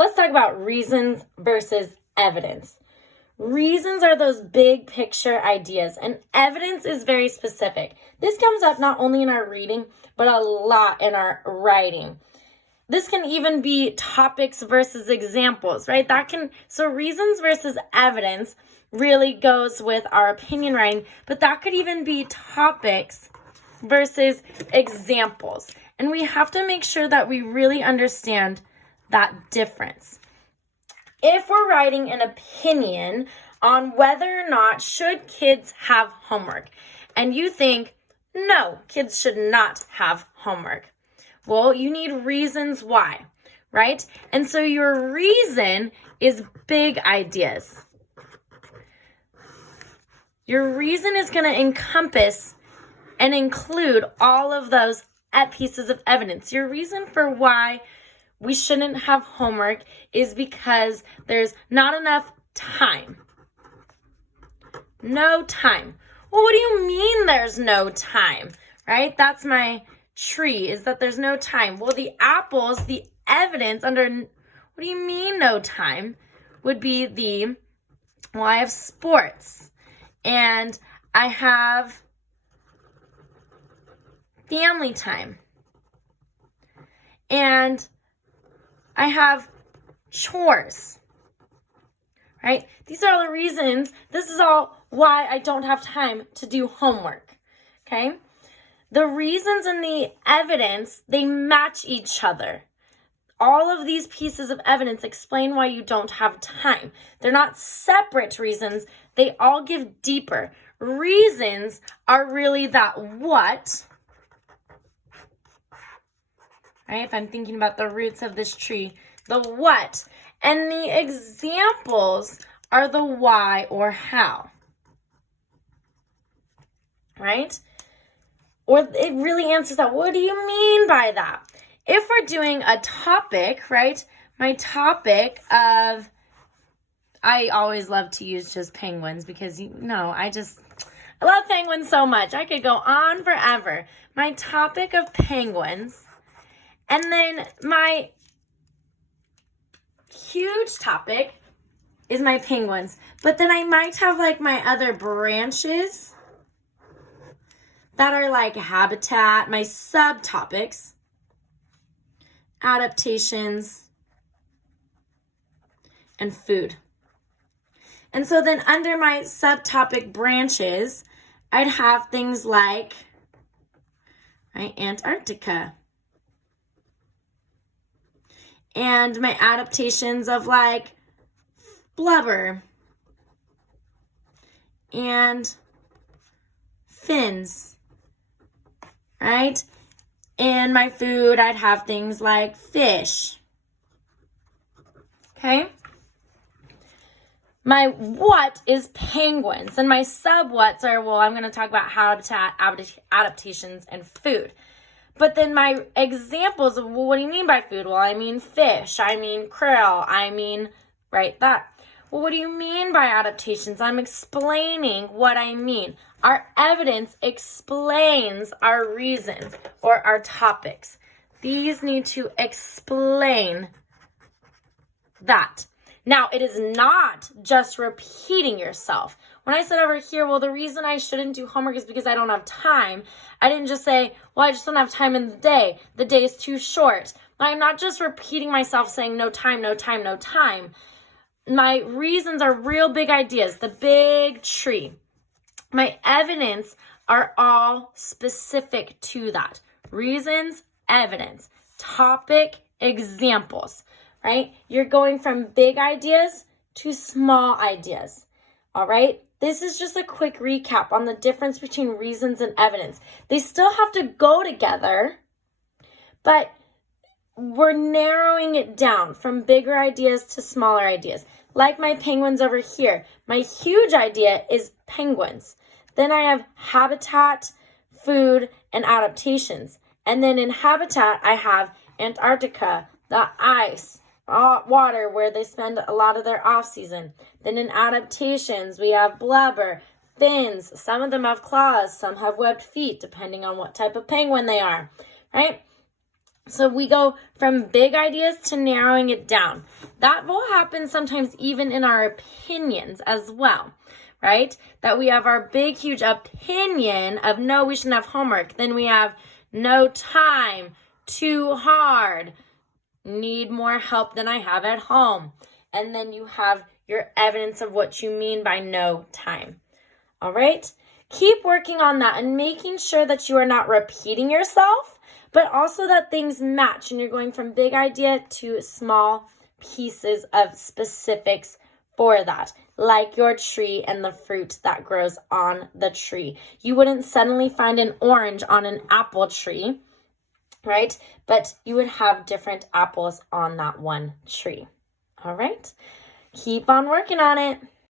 let's talk about reasons versus evidence. Reasons are those big picture ideas, and evidence is very specific. This comes up not only in our reading, but a lot in our writing. This can even be topics versus examples, right? So reasons versus evidence really goes with our opinion writing, but that could even be topics versus examples. And we have to make sure that we really understand that difference. If we're writing an opinion on whether or not should kids have homework, and you think, no, kids should not have homework. Well, you need reasons why, right? And so your reason is big ideas. Your reason is going to encompass and include all of those pieces of evidence. Your reason for why we shouldn't have homework is because there's not enough time. No time. Well, what do you mean there's no time, right? That's my tree, is that there's no time. Well, the apples, the evidence under, what do you mean no time, would be I have sports, and I have family time, and I have chores, right? These are all the reasons. This is all why I don't have time to do homework, okay? The reasons and the evidence, they match each other. All of these pieces of evidence explain why you don't have time. They're not separate reasons. They all give deeper. Reasons are really that what, right? If I'm thinking about the roots of this tree, the what. And the examples are the why or how, right? Or it really answers that. What do you mean by that? If we're doing a topic, right? My topic of, I always love to use just penguins because, I love penguins so much. I could go on forever. My topic of penguins, and then my huge topic is my penguins. But then I might have my other branches that are habitat, my subtopics, adaptations, and food. And so then under my subtopic branches, I'd have things like Antarctica, and my adaptations of blubber and fins, right? And my food, I'd have things like fish, okay? My what is penguins, and my sub-whats are, I'm going to talk about habitat, adaptations, and food. But then my examples of, what do you mean by food? Well, I mean fish, I mean krill, I mean, that. Well, what do you mean by adaptations? I'm explaining what I mean. Our evidence explains our reasons or our topics. These need to explain that. Now, it is not just repeating yourself. When I said over here, the reason I shouldn't do homework is because I don't have time, I didn't just say, I just don't have time in the day. The day is too short. I'm not just repeating myself saying no time, no time, no time. My reasons are real big ideas, the big tree. My evidence are all specific to that. Reasons, evidence, topic, examples, right? You're going from big ideas to small ideas, all right? This is just a quick recap on the difference between reasons and evidence. They still have to go together, but we're narrowing it down from bigger ideas to smaller ideas. Like my penguins over here. My huge idea is penguins. Then I have habitat, food, and adaptations. And then in habitat, I have Antarctica, the ice, water where they spend a lot of their off season. Then in adaptations, we have blubber, fins. Some of them have claws, some have webbed feet, depending on what type of penguin they are, right? So we go from big ideas to narrowing it down. That will happen sometimes even in our opinions as well, right? That we have our big, huge opinion of no, we shouldn't have homework. Then we have no time, too hard, need more help than I have at home. And then you have your evidence of what you mean by no time. All right? Keep working on that and making sure that you are not repeating yourself, but also that things match and you're going from big idea to small pieces of specifics for that, like your tree and the fruit that grows on the tree. You wouldn't suddenly find an orange on an apple tree, right? But you would have different apples on that one tree. All right? Keep on working on it.